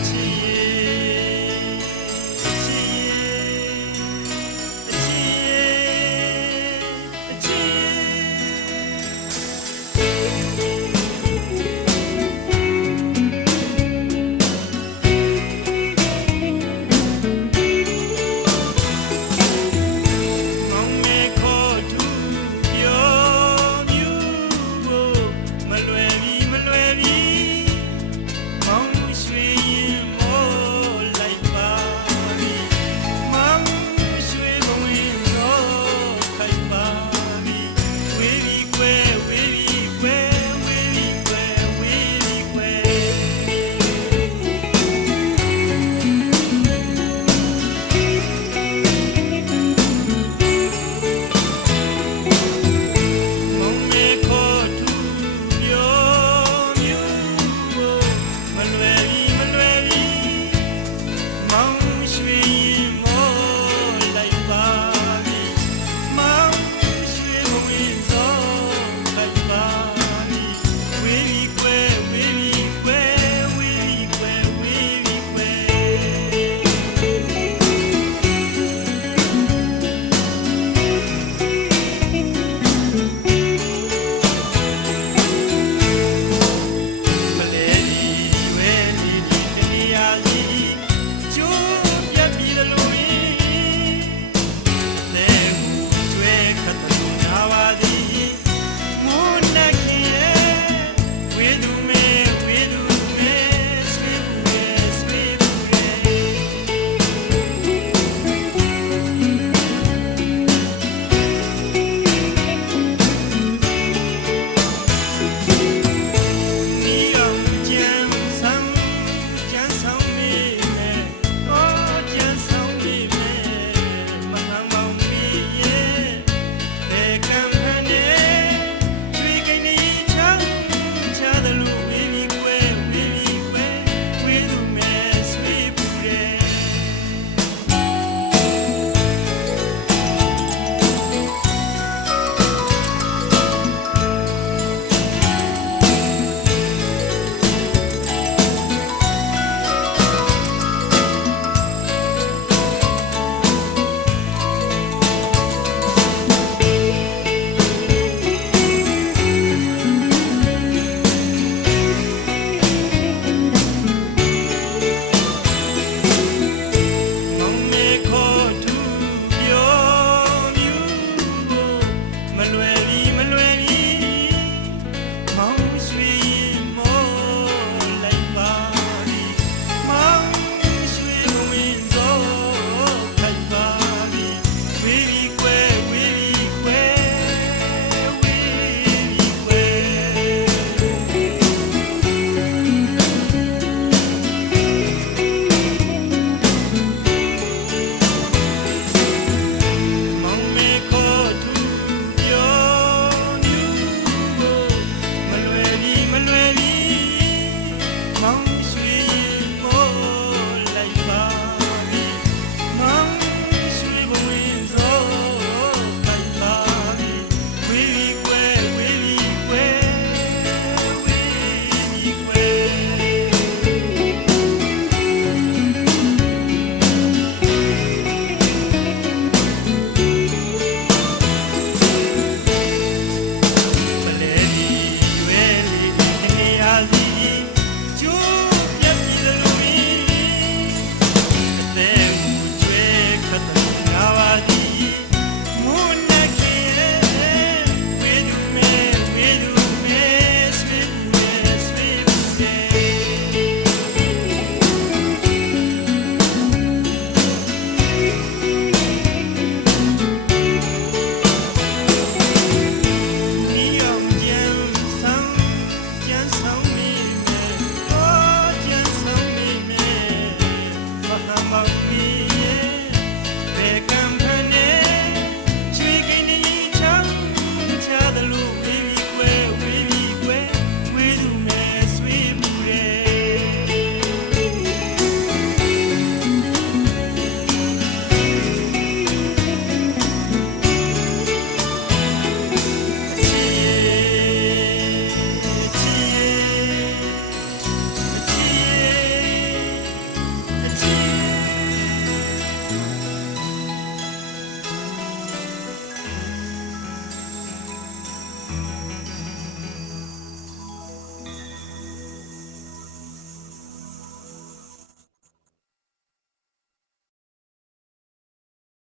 记忆